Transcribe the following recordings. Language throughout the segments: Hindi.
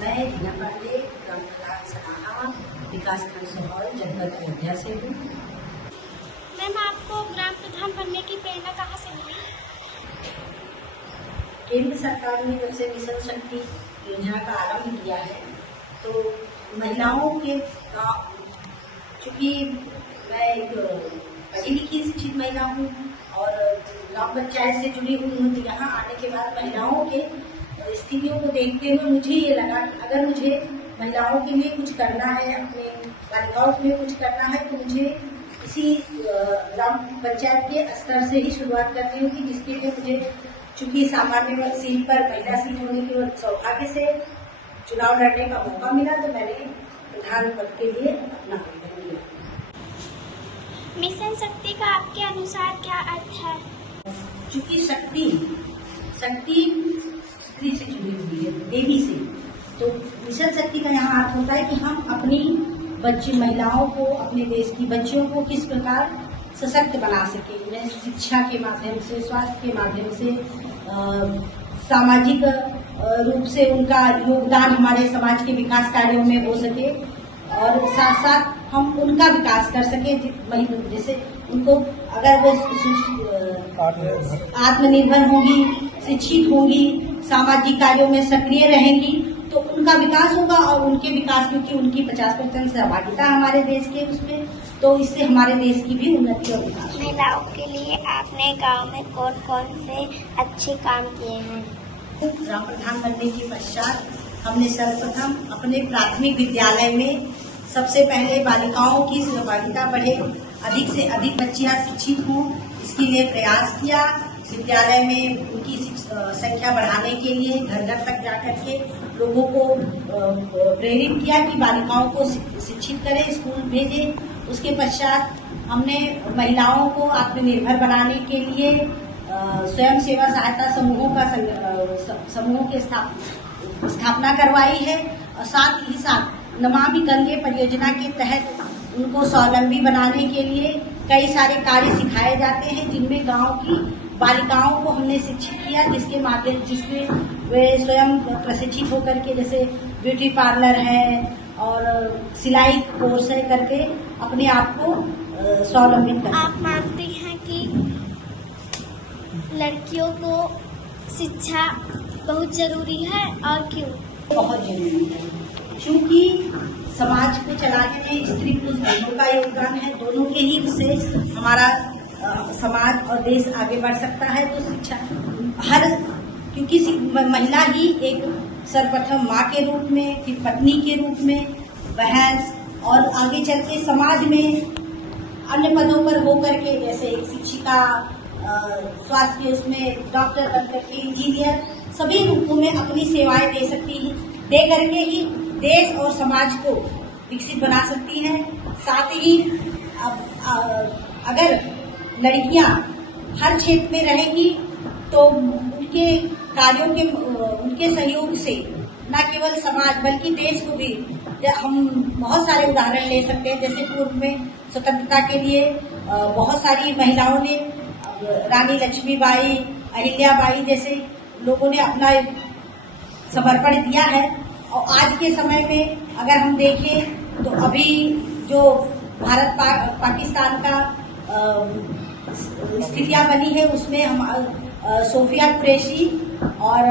मैं हिना पांडे ग्राम प्रधान सनाहा विकासखंड सोहौल जनपद अयोध्या से हूँ। मैम, आपको ग्राम प्रधान बनने की प्रेरणा कहाँ से मिली? केंद्र सरकार ने जब से मिशन शक्ति योजना का आरंभ किया है तो महिलाओं के चूँकि मैं एक पढ़ी लिखी शिक्षित महिला हूँ और ग्राम पंचायत से जुड़ी हुई हूँ, तो यहाँ आने के बाद महिलाओं के स्थितियों को देखते हुए मुझे ये लगा कि अगर मुझे महिलाओं के लिए कुछ करना है, अपने बालिकाओं के लिए कुछ करना है, तो मुझे इसी ग्राम पंचायत के स्तर से ही शुरुआत करनी होगी, जिसके लिए मुझे चूंकि सामान्य सीट पर महिला सीट होने के सौभाग्य से चुनाव लड़ने का मौका मिला, तो मैंने प्रधान पद के लिए अपना आवेदन किया। मिशन शक्ति का आपके अनुसार क्या अर्थ है? चूंकि शक्ति स्त्री से जुड़ी हुई है, देवी से, तो मिशन शक्ति का यहाँ अर्थ होता है कि हम अपनी बच्ची महिलाओं को, अपने देश की बच्चियों को किस प्रकार सशक्त बना सके, उन्हें शिक्षा के माध्यम से, स्वास्थ्य के माध्यम से, सामाजिक रूप से उनका योगदान हमारे समाज के विकास कार्यों में हो सके और साथ साथ हम उनका विकास कर सके। जैसे उनको अगर वो आत्मनिर्भर होंगी, शिक्षित होंगी, सामाजिक कार्यों में सक्रिय रहेंगी, तो उनका विकास होगा और उनके विकास, क्योंकि उनकी 50% सहभागिता हमारे देश के उसमें, तो इससे हमारे देश की भी उन्नति और विकास। महिलाओं के लिए आपने गांव में कौन कौन से अच्छे काम किए हैं? ग्राम प्रधान बनने के पश्चात हमने सर्वप्रथम अपने प्राथमिक विद्यालय में सबसे पहले बालिकाओं की सहभागिता बढ़े, अधिक से अधिक बच्चियां शिक्षित हों, इसके लिए प्रयास किया। विद्यालय में उनकी संख्या बढ़ाने के लिए घर घर तक जाकर के लोगों को प्रेरित किया कि बालिकाओं को शिक्षित करें, स्कूल भेजें। उसके पश्चात हमने महिलाओं को आत्मनिर्भर बनाने के लिए स्वयं सेवा सहायता समूहों की स्थापना करवाई है और साथ ही साथ नमामि गंगे परियोजना के तहत उनको स्वावलंबी बनाने के लिए कई सारे कार्य सिखाए जाते हैं, जिनमें गांव की बालिकाओं को हमने शिक्षित किया, जिसमें वे स्वयं प्रशिक्षित होकर के, जैसे ब्यूटी पार्लर है और सिलाई कोर्स है, करके अपने आप को स्वावलंबित करते हैं। आप मानते हैं कि लड़कियों को शिक्षा बहुत जरूरी है, और क्यों? बहुत जरूरी है, क्योंकि समाज को चलाने में स्त्री पुरुष दोनों का योगदान है, दोनों के ही से हमारा समाज और देश आगे बढ़ सकता है। तो शिक्षा क्योंकि महिला ही एक सर्वप्रथम माँ के रूप में, फिर पत्नी के रूप में, बहन, और आगे चल के समाज में अन्य पदों पर होकर के, जैसे एक शिक्षिका, स्वास्थ्य के उसमें डॉक्टर बनकर के, इंजीनियर, सभी रूपों में अपनी सेवाएं दे सकती है, दे करके ही देश और समाज को विकसित बना सकती हैं। साथ ही अगर लड़कियां हर क्षेत्र में रहेंगी तो उनके कार्यों के, उनके सहयोग से न केवल समाज बल्कि देश को भी, हम बहुत सारे उदाहरण ले सकते हैं। जैसे पूर्व में स्वतंत्रता के लिए बहुत सारी महिलाओं ने, रानी लक्ष्मीबाई, अहिल्याबाई जैसे लोगों ने अपना समर्पण दिया है। और आज के समय में अगर हम देखें तो अभी जो भारत पाकिस्तान का स्थितियां बनी है, उसमें हम सोफिया कुरैशी और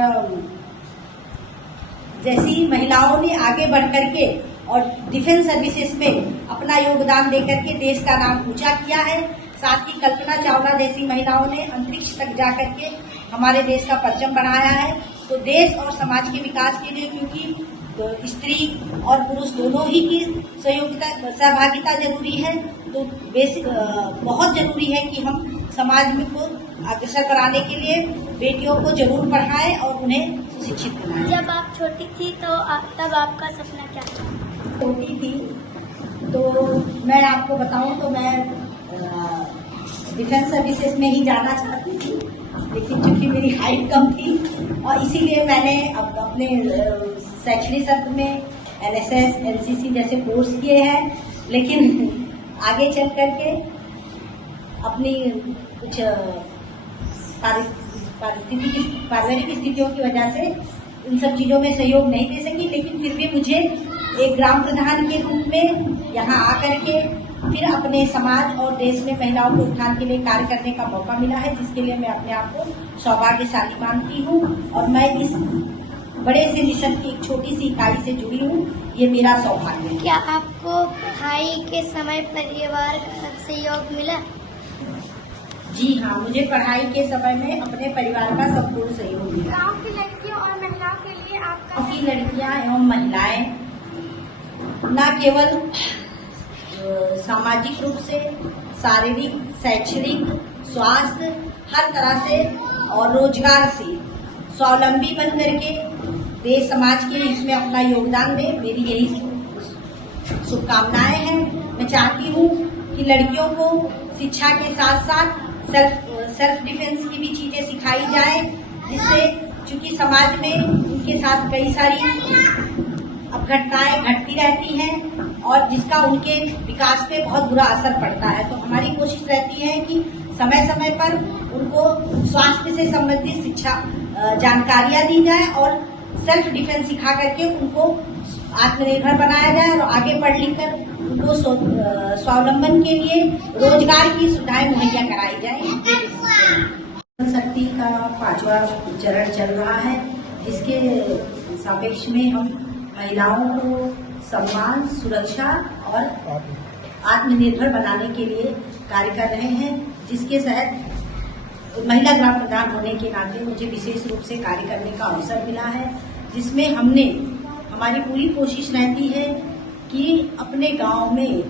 जैसी महिलाओं ने आगे बढ़ करके और डिफेंस सर्विसेज में अपना योगदान देकर के देश का नाम ऊंचा किया है। साथ ही कल्पना चावला जैसी महिलाओं ने अंतरिक्ष तक जाकर के हमारे देश का परचम बढ़ाया है। तो देश और समाज के विकास के लिए, क्योंकि स्त्री और पुरुष दोनों ही की सहभागिता जरूरी है, तो बहुत जरूरी है कि हम समाज में को अग्रसर कराने के लिए बेटियों को जरूर पढ़ाएं और उन्हें सुशिक्षित बनाएं। जब आप छोटी थी तो तब आपका सपना क्या था? छोटी थी तो मैं आपको बताऊं तो मैं डिफेंस सर्विसेज में ही जाना चाहती थी, लेकिन चूंकि मेरी हाइट कम थी और इसीलिए मैंने अपने शैक्षणिक सत्र में NSS, NCC जैसे कोर्स किए हैं, लेकिन आगे चल करके अपनी कुछ पारिवारिक स्थितियों की वजह से इन सब चीजों में सहयोग नहीं दे सकी, लेकिन फिर भी मुझे एक ग्राम प्रधान के रूप में यहाँ आकर के फिर अपने समाज और देश में महिलाओं के उत्थान के लिए कार्य करने का मौका मिला है, जिसके लिए मैं अपने आप को सौभाग्यशाली मानती हूँ। और मैं इस बड़े से मिशन की एक छोटी सी इकाई से जुड़ी हूँ, ये मेरा सौभाग्य है। क्या आपको पढ़ाई के समय परिवार का सहयोग मिला? जी हाँ, मुझे पढ़ाई के समय में अपने परिवार का संपूर्ण सहयोग मिला। गांव की लड़कियों और महिलाओं के लिए आपका गाँव की लड़कियां एवं महिलाएं न केवल सामाजिक रूप से, शारीरिक, शैक्षणिक, स्वास्थ्य, हर तरह से और रोजगार से स्वावलंबी बन करके देश समाज के हित में अपना योगदान दे, मेरी यही शुभकामनाएं हैं। मैं चाहती हूँ कि लड़कियों को शिक्षा के साथ साथ सेल्फ डिफेंस की भी चीजें सिखाई जाए, जिससे चूंकि समाज में उनके साथ कई सारी अब घटनाएं घटती रहती हैं और जिसका उनके विकास पे बहुत बुरा असर पड़ता है। तो हमारी कोशिश रहती है कि समय समय पर उनको स्वास्थ्य से संबंधित शिक्षा जानकारियां दी जाए और सेल्फ डिफेंस सिखा करके उनको आत्मनिर्भर बनाया जाए और आगे पढ़ लिख कर उनको स्वावलंबन के लिए रोजगार की सुविधाएं मुहैया कराई जाए। शक्ति का 5वां चरण चल रहा है, जिसके सापेक्ष में हम महिलाओं को सम्मान, सुरक्षा और आत्मनिर्भर बनाने के लिए कार्य कर रहे हैं, जिसके तहत महिला ग्राम प्रधान होने के नाते मुझे विशेष रूप से कार्य करने का अवसर मिला है, जिसमें हमारी पूरी कोशिश रहती है कि अपने गांव में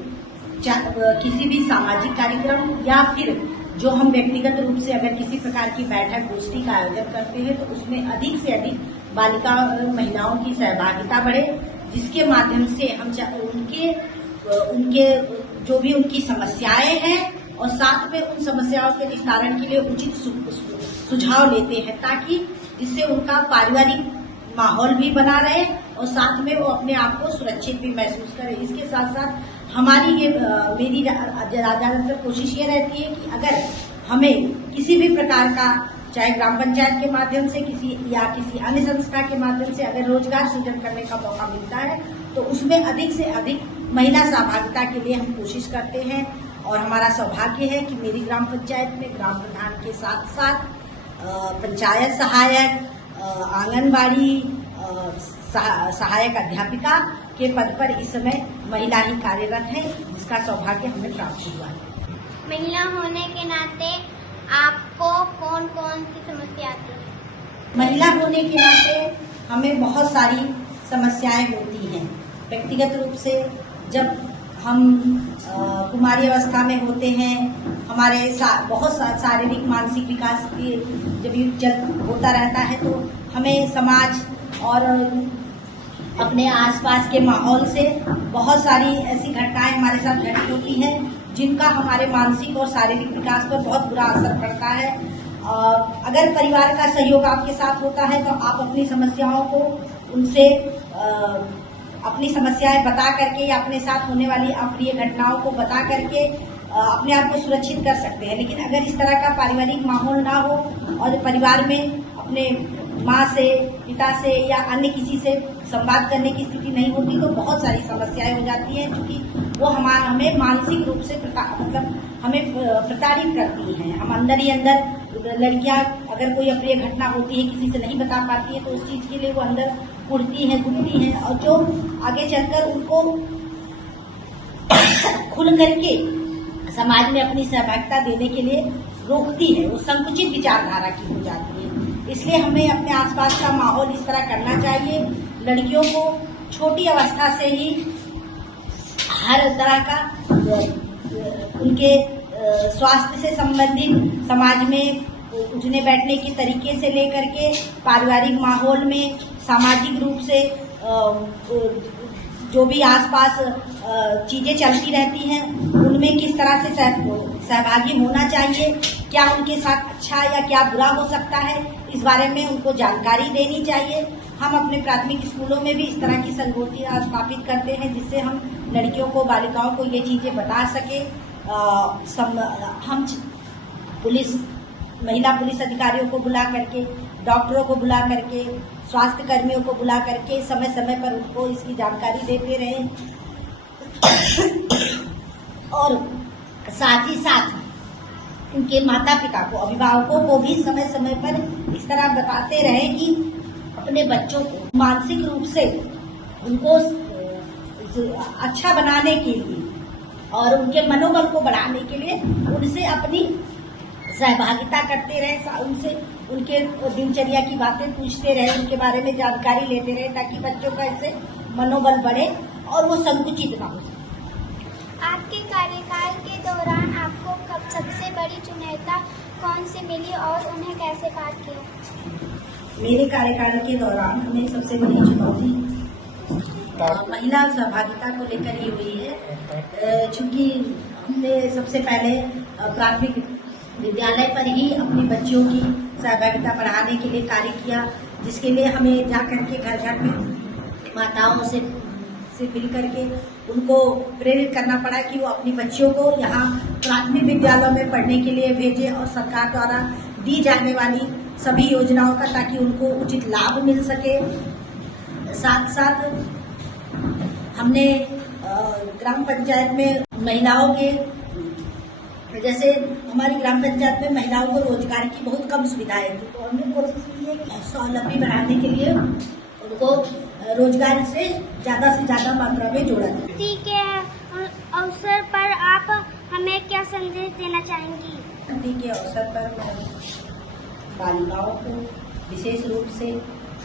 किसी भी सामाजिक कार्यक्रम या फिर जो हम व्यक्तिगत रूप से अगर किसी प्रकार की बैठक गोष्ठी का आयोजन करते हैं तो उसमें अधिक से अधिक बालिका महिलाओं की सहभागिता बढ़े, जिसके माध्यम से हम उनके जो भी उनकी समस्याएं हैं और साथ में उन समस्याओं के निस्तारण के लिए उचित सुझाव लेते हैं, ताकि जिससे उनका पारिवारिक माहौल भी बना रहे और साथ में वो अपने आप को सुरक्षित भी महसूस करे। इसके साथ साथ हमारी मेरी ज्यादातर कोशिश ये रहती है कि अगर हमें किसी भी प्रकार का, चाहे ग्राम पंचायत के माध्यम से किसी अन्य संस्था के माध्यम से अगर रोजगार सृजन करने का मौका मिलता है तो उसमें अधिक से अधिक महिला सहभागिता के लिए हम कोशिश करते हैं। और हमारा सौभाग्य है कि मेरी ग्राम पंचायत में ग्राम प्रधान के साथ साथ पंचायत सहायक, आंगनबाड़ी सहायक अध्यापिका के पद पर इस समय महिला ही कार्यरत है, जिसका सौभाग्य हमें प्राप्त हुआ है। महिला होने के नाते आपको कौन कौन सी समस्या आती है? महिला होने के नाते हमें बहुत सारी समस्याएं होती हैं। व्यक्तिगत रूप से जब हम कुमारी अवस्था में होते हैं, हमारे बहुत शारीरिक मानसिक विकास जब होता रहता है तो हमें समाज और अपने आसपास के माहौल से बहुत सारी ऐसी घटनाएं हमारे साथ घटित होती हैं जिनका हमारे मानसिक और शारीरिक विकास पर बहुत बुरा असर पड़ता है। अगर परिवार का सहयोग आपके साथ होता है तो आप अपनी समस्याओं को उनसे अपनी समस्याएं बता करके या अपने साथ होने वाली अप्रिय घटनाओं को बता करके अपने आप को सुरक्षित कर सकते हैं। लेकिन अगर इस तरह का पारिवारिक माहौल ना हो और परिवार में अपने माँ से, पिता से या अन्य किसी से संवाद करने की स्थिति नहीं होती तो बहुत सारी समस्याएं हो जाती हैं, क्योंकि वो हमें मानसिक रूप से हमें प्रताड़ित करती हैं। हम अंदर ही अंदर लड़कियां अगर कोई अप्रिय घटना होती है किसी से नहीं बता पाती है तो उस चीज के लिए वो अंदर उड़ती हैं, घुटती हैं और जो आगे चलकर उनको खुल करके समाज में अपनी सहभागिता देने के लिए रोकती है, वो संकुचित विचारधारा की हो जाती है। इसलिए हमें अपने आसपास का माहौल इस तरह करना चाहिए, लड़कियों को छोटी अवस्था से ही हर तरह का उनके स्वास्थ्य से संबंधित समाज में उठने बैठने के तरीके से लेकर के पारिवारिक माहौल में सामाजिक रूप से जो भी आसपास चीजें चलती रहती हैं उनमें किस तरह से सहभागी होना चाहिए, क्या उनके साथ अच्छा या क्या बुरा हो सकता है, इस बारे में उनको जानकारी देनी चाहिए। हम अपने प्राथमिक स्कूलों में भी इस तरह की संगोष्ठियां स्थापित करते हैं जिससे हम लड़कियों को, बालिकाओं को ये चीजें बता सके। हम महिला पुलिस अधिकारियों को बुला करके, डॉक्टरों को बुला करके, स्वास्थ्य कर्मियों को बुला करके समय समय पर उनको इसकी जानकारी देते रहे और साथ ही साथ उनके माता पिता को, अभिभावकों को भी समय समय पर इस तरह बताते रहे कि अपने बच्चों को मानसिक रूप से उनको अच्छा बनाने के लिए और उनके मनोबल को बढ़ाने के लिए उनसे अपनी सहभागिता करते रहे, उनसे उनके दिनचर्या की बातें पूछते रहे, उनके बारे में जानकारी लेते रहे, ताकि बच्चों का इससे मनोबल बढ़े और वो संकुचित ना हो। आपके कार्यकाल के दौरान आपको कब सबसे बड़ी चुनौती कौन सी मिली और उन्हें कैसे पार किया? मेरे कार्यकाल के दौरान हमें सबसे बड़ी चुनौती महिला सहभागिता को लेकर ही हुई है, चूँकि हमने सबसे पहले प्राथमिक विद्यालय पर ही अपनी बच्चियों की सहभागिता बढ़ाने के लिए कार्य किया, जिसके लिए हमें जा करके घर घर में माताओं से मिल करके उनको प्रेरित करना पड़ा कि वो अपनी बच्चियों को यहाँ प्राथमिक विद्यालयों में पढ़ने के लिए भेजें और सरकार द्वारा दी जाने वाली सभी योजनाओं का ताकि उनको उचित लाभ मिल सके। साथ साथ हमने ग्राम पंचायत में महिलाओं के, जैसे हमारी ग्राम पंचायत में महिलाओं को रोजगार की बहुत कम सुविधाएं थी, तो हमने कोशिश की है कि स्वावलंबी बनाने के लिए उनको रोजगार से ज्यादा मात्रा में जोड़ा जाए। शादी के अवसर पर आप हमें क्या संदेश देना चाहेंगी? शादी के अवसर पर मैं बालिकाओं को विशेष रूप से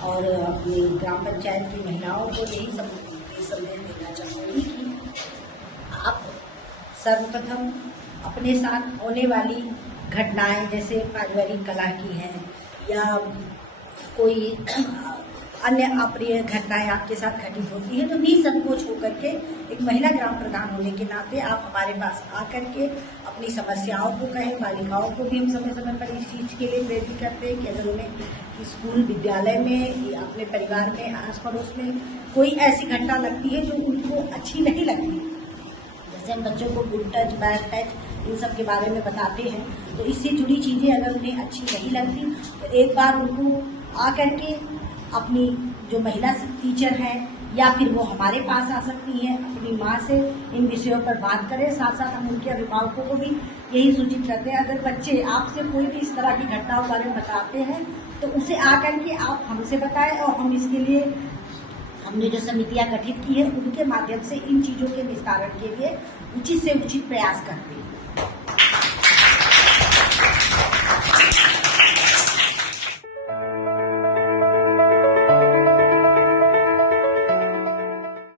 और अपनी ग्राम पंचायत की महिलाओं को यही संदेश देना चाहूँगी कि आप सर्वप्रथम अपने साथ होने वाली घटनाएं, जैसे पारिवारिक कलह की है या कोई अन्य अप्रिय घटनाएं आपके साथ घटित होती है, तो निसंकोच होकर के एक महिला ग्राम प्रधान होने के नाते आप हमारे पास आकर के अपनी समस्याओं को कहें। बालिकाओं को भी हम समय समय पर इस चीज़ के लिए प्रेरित करते हैं कि अगर उन्हें स्कूल विद्यालय में या अपने परिवार में आस पड़ोस में कोई ऐसी घटना लगती है जो उनको अच्छी नहीं लगती, जैसे हम बच्चों को गुड टच, बैड टच, इन सब के बारे में बताते हैं, तो इससे जुड़ी चीज़ें अगर उन्हें अच्छी नहीं लगती तो एक बार उनको आकर के अपनी जो महिला टीचर हैं या फिर वो हमारे पास आ सकती हैं, अपनी माँ से इन विषयों पर बात करें। साथ साथ हम उनके अभिभावकों को भी यही सूचित करते हैं, अगर बच्चे आपसे कोई भी इस तरह की घटनाओं के बारे में बताते हैं तो उसे आकर के आप हमसे बताएं और हम इसके लिए हमने जो समितियां गठित की है उनके माध्यम से इन चीज़ों के निस्तारण के लिए उचित से उचित प्रयास करते हैं।